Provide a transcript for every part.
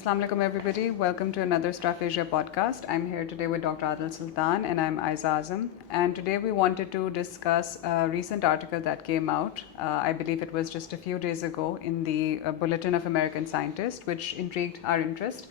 Assalamu alaikum everybody. Welcome to another StrafAsia podcast. I'm here today with Dr. Adil Sultan and I'm Aiza Azam. And today we wanted to discuss a recent article that came out. I believe it was just a few days ago in the Bulletin of American Scientists, which intrigued our interest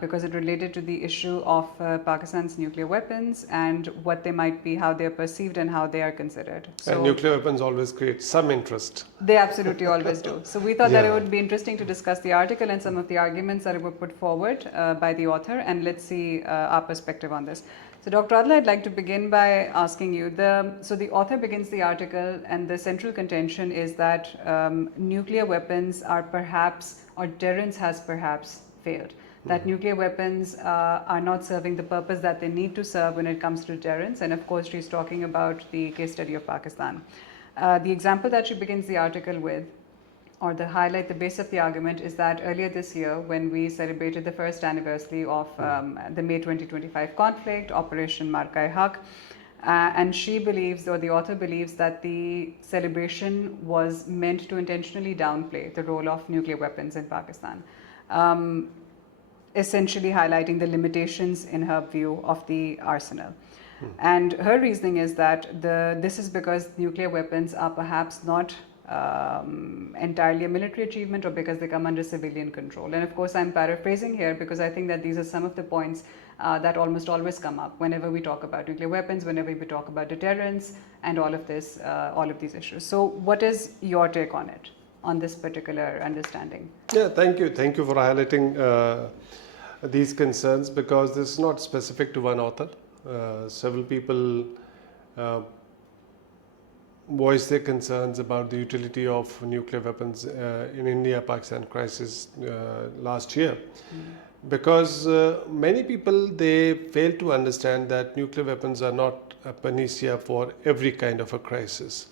because it related to the issue of Pakistan's nuclear weapons and what they might be, how they are perceived and how they are considered. And nuclear weapons always create some interest. They absolutely always do. So we thought that it would be interesting to discuss the article and some of the arguments that were put forward by the author, and let's see our perspective on this. So Dr. Adla, I'd like to begin by asking you, so the author begins the article and the central contention is that nuclear weapons are perhaps, or deterrence has perhaps failed. That nuclear weapons are not serving the purpose that they need to serve when it comes to deterrence. And of course, she's talking about the case study of Pakistan. The example that she begins the article with, or the highlight, the base of the argument, is that earlier this year, when we celebrated the first anniversary of the May 2025 conflict, Operation Marka-e-Haq, and she believes, or the author believes, that the celebration was meant to intentionally downplay the role of nuclear weapons in Pakistan. Essentially highlighting the limitations in her view of the arsenal. And her reasoning is that this is because nuclear weapons are perhaps not entirely a military achievement, or because they come under civilian control. And of course, I'm paraphrasing here because I think that these are some of the points that almost always come up whenever we talk about nuclear weapons, whenever we talk about deterrence and all of these issues. So what is your take on it, on this particular understanding? Yeah, thank you. Thank you for highlighting these concerns, because this is not specific to one author. Several people voiced their concerns about the utility of nuclear weapons in India-Pakistan crisis last year. Because many people, they fail to understand that nuclear weapons are not a panacea for every kind of a crisis.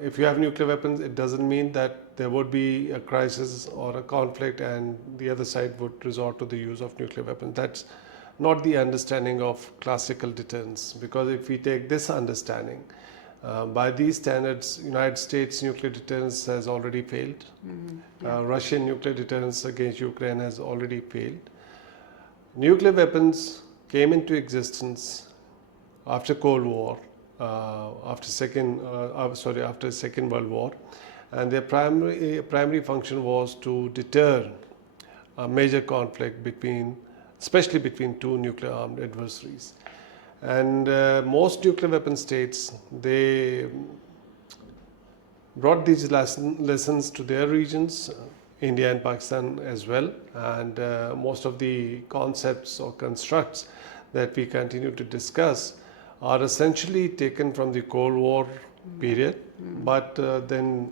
If you have nuclear weapons, it doesn't mean that there would be a crisis or a conflict and the other side would resort to the use of nuclear weapons. That's not the understanding of classical deterrence, because if we take this understanding, by these standards, United States nuclear deterrence has already failed. Russian nuclear deterrence against Ukraine has already failed. Nuclear weapons came into existence after Cold War, after Second World War, and their primary function was to deter a major conflict especially between two nuclear armed adversaries. And most nuclear weapon states, they brought these lessons to their regions, India and Pakistan as well, and most of the concepts or constructs that we continue to discuss are essentially taken from the Cold War period, but then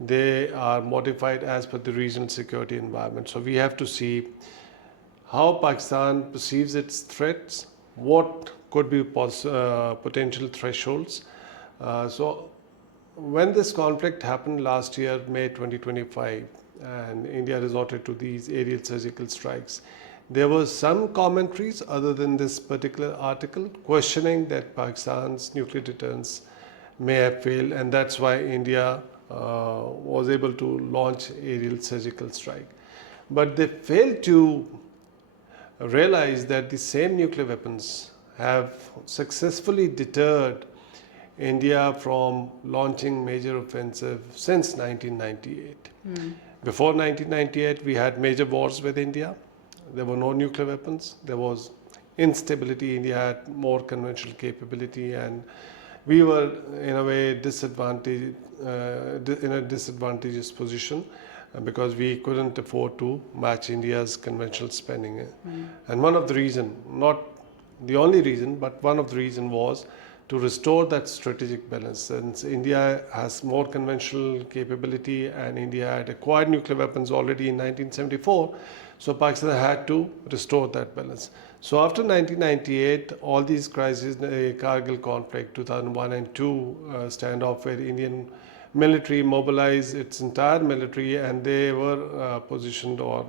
they are modified as per the regional security environment. So we have to see how Pakistan perceives its threats, what could be potential thresholds. So when this conflict happened last year, May 2025, and India resorted to these aerial surgical strikes, there were some commentaries other than this particular article questioning that Pakistan's nuclear deterrence may have failed, and that's why India was able to launch aerial surgical strike. But they failed to realize that the same nuclear weapons have successfully deterred India from launching major offensive since 1998. Before 1998, we had major wars with India. There were no nuclear weapons. There was instability. India had more conventional capability, and we were in a way in a disadvantageous position because we couldn't afford to match India's conventional spending. And one of the reasons, not the only reason, but one of the reasons was to restore that strategic balance. Since India has more conventional capability and India had acquired nuclear weapons already in 1974, so Pakistan had to restore that balance. So after 1998, all these crises, the Kargil conflict, 2001 and 2 standoff, where Indian military mobilized its entire military, and they were positioned or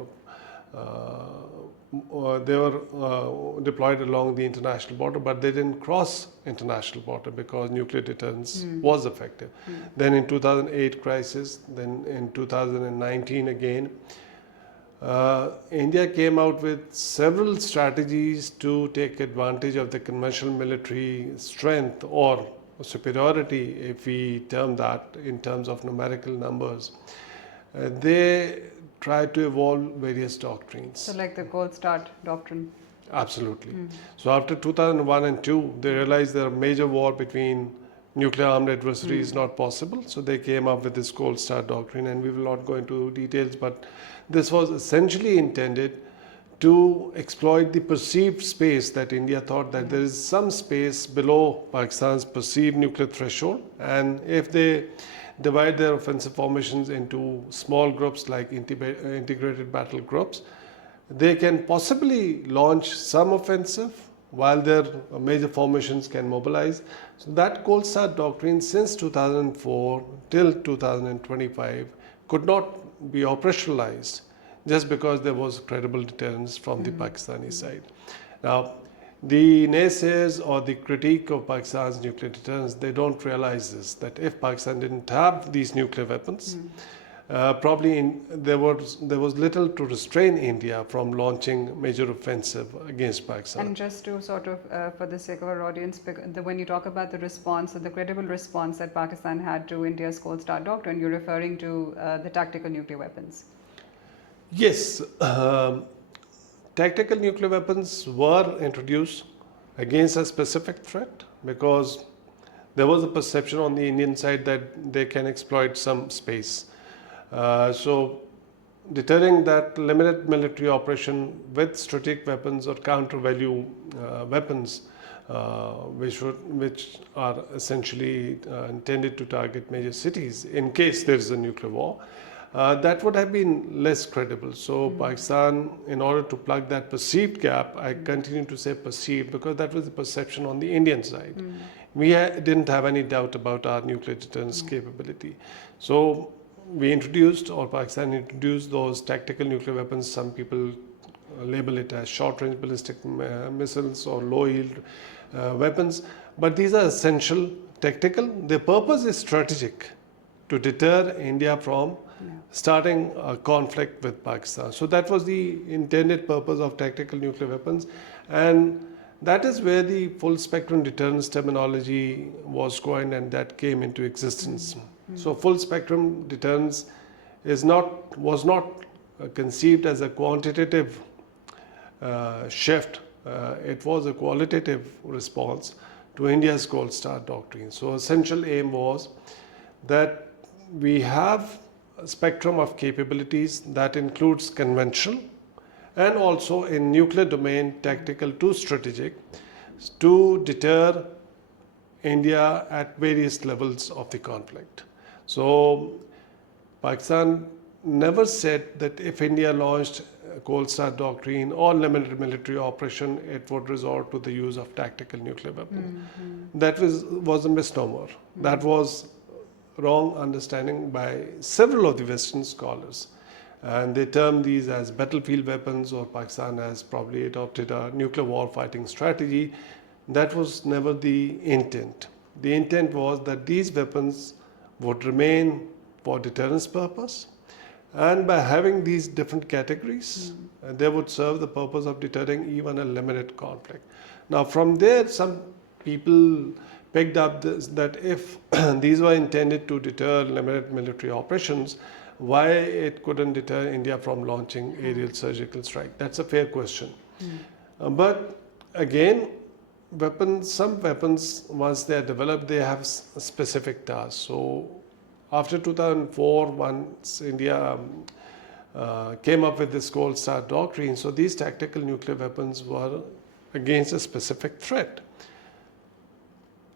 they were deployed along the international border, but they didn't cross international border because nuclear deterrence was effective. Then in 2008 crisis, then in 2019 again, India came out with several strategies to take advantage of the conventional military strength or superiority, if we term that in terms of numerical numbers. They tried to evolve various doctrines. So like the gold start doctrine. Absolutely. So after 2001 and 2, they realized that a major war between nuclear armed adversary is not possible. So they came up with this gold star doctrine, and we will not go into details, but this was essentially intended to exploit the perceived space that India thought that there is some space below Pakistan's perceived nuclear threshold, and if they divide their offensive formations into small groups like integrated battle groups, they can possibly launch some offensive while their major formations can mobilize. So that gold star doctrine since 2004 till 2025 could not be operationalized just because there was credible deterrence from the Pakistani side. Now, the naysayers or the critique of Pakistan's nuclear deterrence, they don't realize this, that if Pakistan didn't have these nuclear weapons, probably there was little to restrain India from launching major offensive against Pakistan. And just to sort of, for the sake of our audience, when you talk about the response, the credible response that Pakistan had to India's Cold Star Doctrine, you're referring to the tactical nuclear weapons. Yes, tactical nuclear weapons were introduced against a specific threat because there was a perception on the Indian side that they can exploit some space. So deterring that limited military operation with strategic weapons or counter value weapons, which are essentially intended to target major cities in case there is a nuclear war, that would have been less credible. So Pakistan, in order to plug that perceived gap, I continue to say perceived because that was the perception on the Indian side. We didn't have any doubt about our nuclear deterrence capability. So we introduced, or Pakistan introduced, those tactical nuclear weapons. Some people label it as short-range ballistic missiles or low-yield weapons, but these are essential tactical. Their purpose is strategic, to deter India from starting a conflict with Pakistan. So that was the intended purpose of tactical nuclear weapons, and that is where the full spectrum deterrence terminology was coined, and that came into existence. So full spectrum deterrence was not conceived as a quantitative shift. It was a qualitative response to India's Gold Star doctrine. So essential aim was that we have a spectrum of capabilities that includes conventional and also in nuclear domain tactical to strategic to deter India at various levels of the conflict. So Pakistan never said that if India launched a Cold Star doctrine or limited military operation, it would resort to the use of tactical nuclear weapons. That was a misnomer. That was wrong understanding by several of the Western scholars. And they term these as battlefield weapons, or Pakistan has probably adopted a nuclear war fighting strategy. That was never the intent. The intent was that these weapons would remain for deterrence purpose, and by having these different categories, they would serve the purpose of deterring even a limited conflict. Now from there, some people picked up that if these were intended to deter limited military operations, why it couldn't deter India from launching aerial surgical strike? That's a fair question. But again, some weapons, once they are developed, they have specific tasks. So after 2004, once India came up with this Gold Star doctrine, so these tactical nuclear weapons were against a specific threat.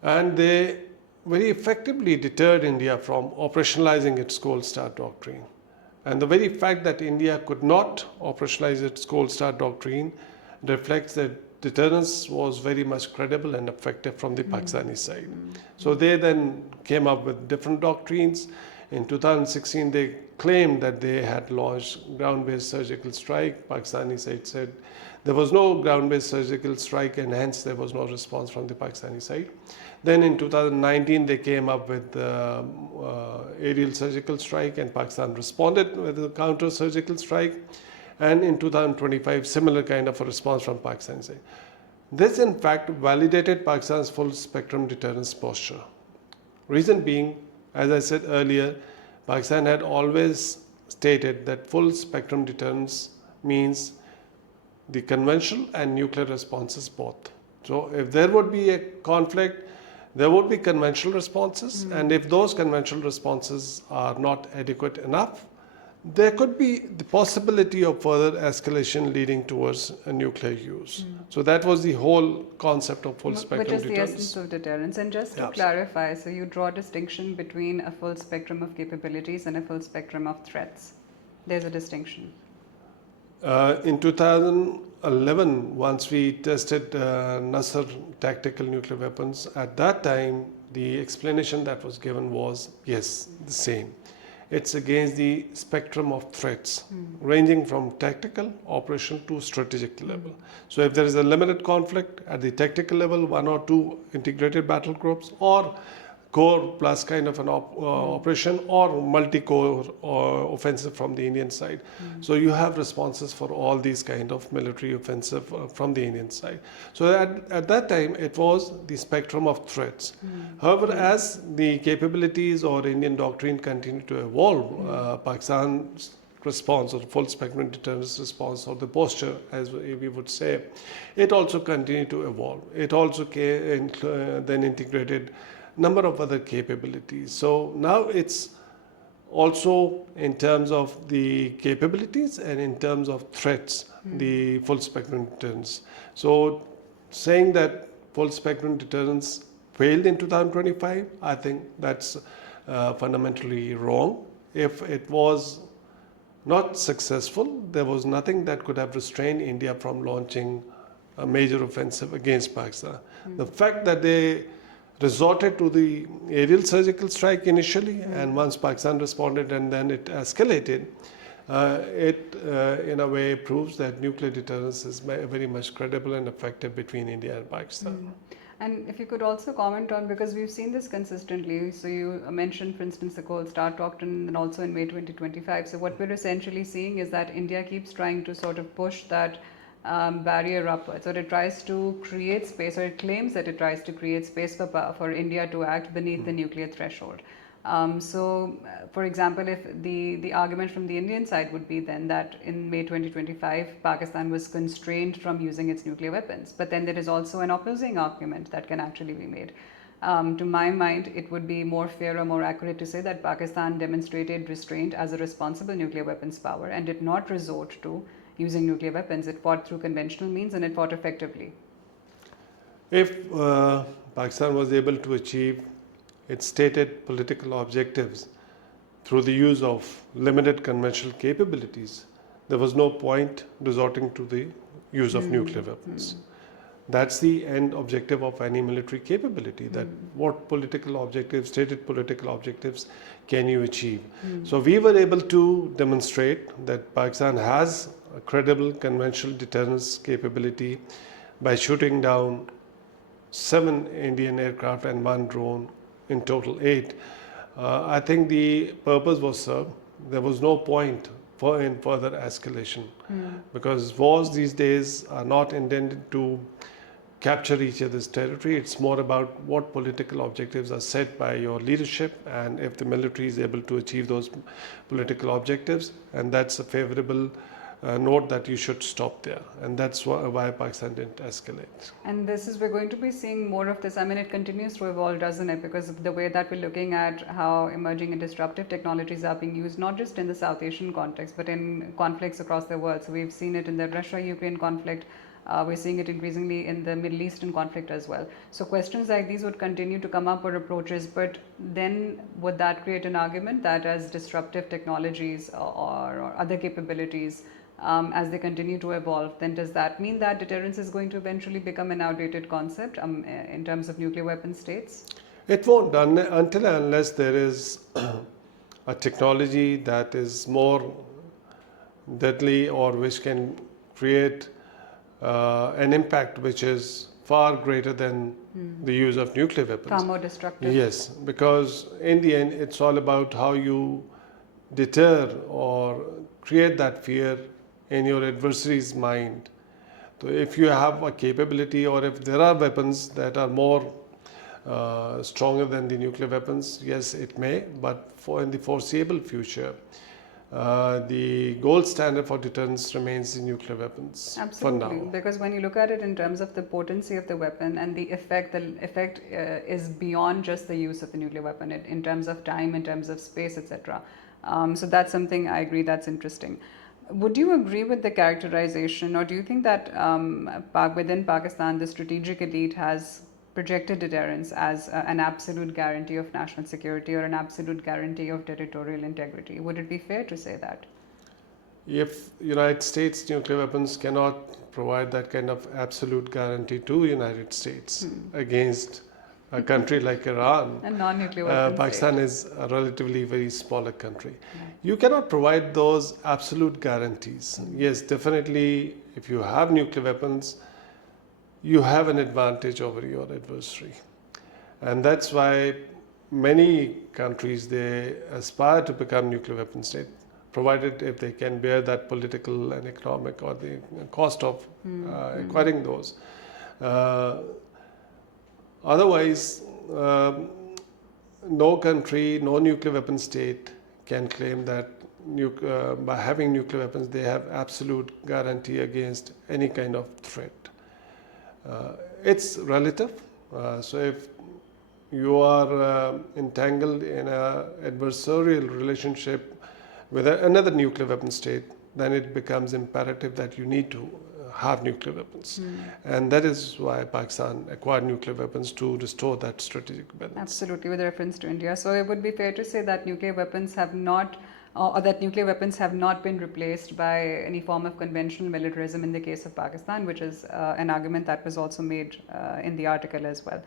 And they very effectively deterred India from operationalizing its Gold Star doctrine. And the very fact that India could not operationalize its Gold Star doctrine reflects that deterrence was very much credible and effective from the Pakistani side. So they then came up with different doctrines. In 2016, they claimed that they had launched ground-based surgical strike. Pakistani side said there was no ground-based surgical strike, and hence there was no response from the Pakistani side. Then in 2019, they came up with aerial surgical strike, and Pakistan responded with a counter-surgical strike. and in 2025 similar kind of a response from Pakistan. This in fact validated Pakistan's full spectrum deterrence posture. Reason being, as I said earlier, Pakistan had always stated that full spectrum deterrence means the conventional and nuclear responses both. So if there would be a conflict, there would be conventional responses, and if those conventional responses are not adequate enough, there could be the possibility of further escalation leading towards a nuclear use. So that was the whole concept of full spectrum Which is deterrence. the essence of deterrence. And just to Yeah. clarify, so you draw a distinction between a full spectrum of capabilities and a full spectrum of threats. There's a distinction. In 2011, once we tested Nasr tactical nuclear weapons, at that time the explanation that was given was yes, the same. It's against the spectrum of threats, ranging from tactical, operational to strategic level. So if there is a limited conflict at the tactical level, one or two integrated battle groups, or core plus kind of an operation, or multi-core offensive from the Indian side. So you have responses for all these kind of military offensive from the Indian side. So at that time, it was the spectrum of threats. However, as the capabilities or Indian doctrine continue to evolve, Pakistan's response, or full spectrum deterrence response, or the posture, as we would say, it also continued to evolve. It also then integrated number of other capabilities. So now it's also in terms of the capabilities and in terms of threats, the full spectrum deterrence. So saying that full spectrum deterrence failed in 2025, I think that's fundamentally wrong. If it was not successful, there was nothing that could have restrained India from launching a major offensive against Pakistan. The fact that they resorted to the aerial surgical strike initially, and once Pakistan responded and then it escalated, it in a way proves that nuclear deterrence is very much credible and effective between India and Pakistan. And if you could also comment on, because we've seen this consistently, so you mentioned, for instance, the Cold Start Doctrine, and also in May 2025. So what we're essentially seeing is that India keeps trying to sort of push that barrier upwards, or it tries to create space, or it claims that it tries to create space for India to act beneath the nuclear threshold. For example, if the argument from the Indian side would be then that in May 2025, Pakistan was constrained from using its nuclear weapons. But then there is also an opposing argument that can actually be made. To my mind, it would be more fair or more accurate to say that Pakistan demonstrated restraint as a responsible nuclear weapons power and did not resort to using nuclear weapons. It fought through conventional means, and it fought effectively. If Pakistan was able to achieve its stated political objectives through the use of limited conventional capabilities, there was no point resorting to the use of nuclear weapons. That's the end objective of any military capability, that what political objectives, stated political objectives, can you achieve. So we were able to demonstrate that Pakistan has a credible conventional deterrence capability by shooting down 7 Indian aircraft and 1 drone, in total 8. I think the purpose was served. There was no point in further escalation, because wars these days are not intended to capture each other's territory. It's more about what political objectives are set by your leadership, and if the military is able to achieve those political objectives, and that's a favorable note, that you should stop there. And that's why Pakistan didn't escalate. And we're going to be seeing more of this. I mean, it continues to evolve, doesn't it? Because of the way that we're looking at how emerging and disruptive technologies are being used, not just in the South Asian context, but in conflicts across the world. So we've seen it in the Russia-Ukraine conflict. We're seeing it increasingly in the Middle Eastern conflict as well. So questions like these would continue to come up, or approaches, but then would that create an argument that as disruptive technologies or other capabilities, as they continue to evolve, then does that mean that deterrence is going to eventually become an outdated concept in terms of nuclear weapon states? It won't, until and unless there is a technology that is more deadly, or which can create an impact which is far greater than the use of nuclear weapons. Far more destructive. Yes, because in the end, it's all about how you deter or create that fear in your adversary's mind. So if you have a capability, or if there are weapons that are more stronger than the nuclear weapons, yes, it may, but in the foreseeable future, the gold standard for deterrence remains the nuclear weapons. Absolutely, for now. because when you look at it in terms of the potency of the weapon and the effect is beyond just the use of the nuclear weapon in terms of time, in terms of space, etc. So that's something I agree that's interesting. Would you agree with the characterization, or do you think that within Pakistan, the strategic elite has projected deterrence as an absolute guarantee of national security or an absolute guarantee of territorial integrity? Would it be fair to say that? If United States nuclear weapons cannot provide that kind of absolute guarantee to United States against a country like Iran, And non-nuclear weapons. Pakistan is a relatively very smaller country. You cannot provide those absolute guarantees. Yes, definitely, if you have nuclear weapons, you have an advantage over your adversary. And that's why many countries, they aspire to become nuclear weapon state, provided if they can bear that political and economic or the cost of acquiring those. Otherwise, no country, no nuclear weapon state can claim that by having nuclear weapons, they have absolute guarantee against any kind of threat. It's relative. So if you are entangled in an adversarial relationship with another nuclear weapon state, then it becomes imperative that you need to have nuclear weapons. And that is why Pakistan acquired nuclear weapons, to restore that strategic balance. Absolutely, with reference to India. So it would be fair to say that nuclear weapons have not, or that nuclear weapons have not been replaced by any form of conventional militarism in the case of Pakistan, which is an argument that was also made in the article as well.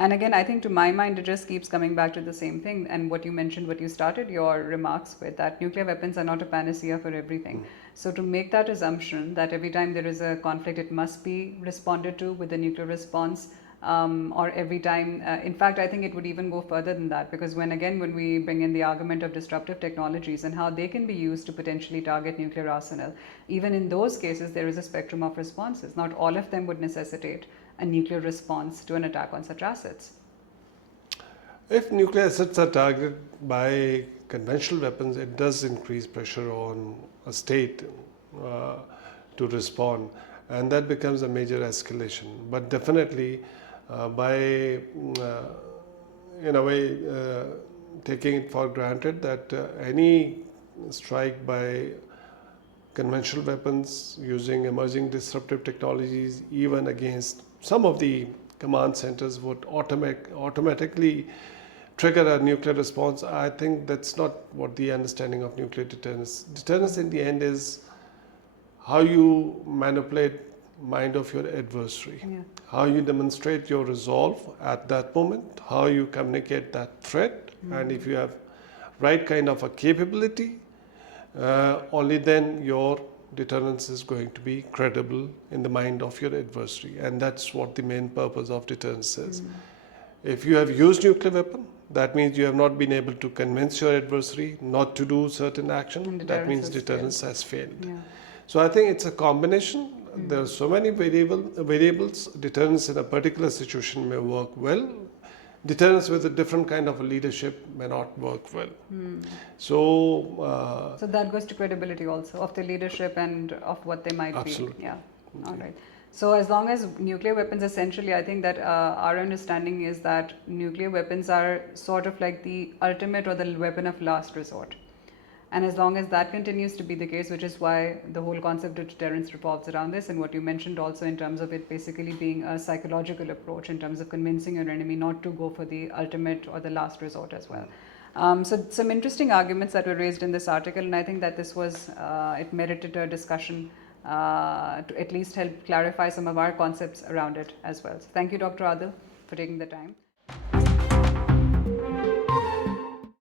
And again, I think to my mind, it just keeps coming back to the same thing. And what you mentioned, what you started your remarks with, that nuclear weapons are not a panacea for everything. So to make that assumption that every time there is a conflict, it must be responded to with a nuclear response, or every time, in fact, I think it would even go further than that, because when we bring in the argument of disruptive technologies and how they can be used to potentially target nuclear arsenal, even in those cases, there is a spectrum of responses. Not all of them would necessitate a nuclear response to an attack on such assets. If nuclear assets are targeted by conventional weapons, it does increase pressure on a state to respond, and that becomes a major escalation. But definitely, by in a way taking it for granted that any strike by conventional weapons using emerging disruptive technologies, even against some of the command centers, would automatically trigger a nuclear response. I think that's not what the understanding of nuclear deterrence. Deterrence in the end is how you manipulate mind of your adversary, how you demonstrate your resolve at that moment, how you communicate that threat, and if you have right kind of a capability, only then your deterrence is going to be credible in the mind of your adversary. And that's what the main purpose of deterrence is. If you have used nuclear weapon, that means you have not been able to convince your adversary not to do certain action. That means deterrence has failed. So I think it's a combination. There are so many variables. Deterrence in a particular situation may work well. Deterrence with a different kind of a leadership may not work well. So that goes to credibility also of the leadership and of what they might absolutely. be. Yeah. All right. So as long as nuclear weapons, essentially, I think that our understanding is that nuclear weapons are sort of like the ultimate or the weapon of last resort. And as long as that continues to be the case, which is why the whole concept of deterrence revolves around this, and what you mentioned also in terms of it basically being a psychological approach in terms of convincing your enemy not to go for the ultimate or the last resort as well. So some interesting arguments that were raised in this article, and I think that this was, it merited a discussion to at least help clarify some of our concepts around it as well. So thank you, Dr. Adil, for taking the time.